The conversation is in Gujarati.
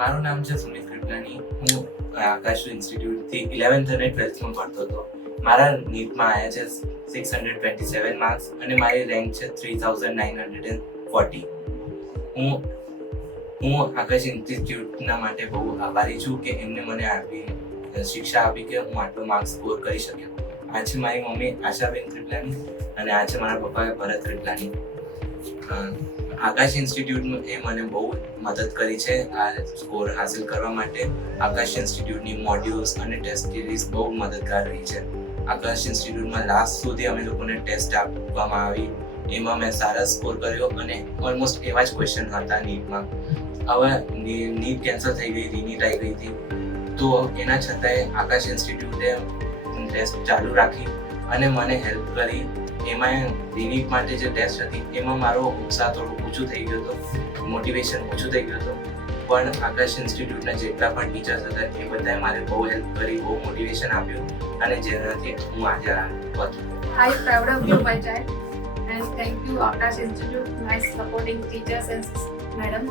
મારું નામ છે સુમિત કૃપલાની. હું આકાશ ઇન્સ્ટિટ્યૂટથી 11th અને 12thમાં ભણતો હતો. મારા નીટમાં આવ્યા છે 627 માર્ક્સ અને મારી રેન્ક છે 3940. હું આકાશ ઇન્સ્ટિટ્યૂટના માટે બહુ આભારી છું કે એમને મને શિક્ષા આપી કે હું આટલો માર્ક્સ સ્કોર કરી શક્યો. આ છે મારી મમ્મી આશાબેન કૃપલાની અને આ છે મારા પપ્પા ભરત કૃપલાની. આકાશ ઇન્સ્ટિટ્યૂટ એ મને બહુ મદદ કરી છે આ સ્કોર હાંસલ કરવા માટે. આકાશ ઇન્સ્ટિટ્યૂટની મોડ્યુલ્સ અને ટેસ્ટ સિરીઝ બહુ મદદગાર રહી છે. આકાશ ઇન્સ્ટિટ્યૂટમાં લાસ્ટ સુધી અમે લોકોને ટેસ્ટ આપવામાં આવી, એમાં મેં સારા સ્કોર કર્યો અને ઓલમોસ્ટ એવા જ ક્વેશ્ચન હતા નીટમાં. હવે નીટ કેન્સલ થઈ ગઈ, રીનીટ આવી ગઈ હતી, તો એના છતાંય આકાશ ઇન્સ્ટિટ્યૂટે ટેસ્ટ ચાલુ રાખી અને મને હેલ્પ કરી. એમાં રીનીટ માટે જે ટેસ્ટ હતી એમાં મારો ઉત્સાહ થોડું ઓછું થઈ ગયો હતો, મોટિવેશન ઓછું થઈ ગયું હતું. પણ આકાશ ઇન્સ્ટિટ્યૂટના જેટલા પણ ટીચર્સ હતા એ બધાએ મારે બહુ હેલ્પ કરી, બહુ મોટિવેશન આપ્યું અને જેનાથી હું આજે આ પહોંચ્યો. I'm proud of you, my child, and thank you, Akash Institute, nice supporting teachers and madam.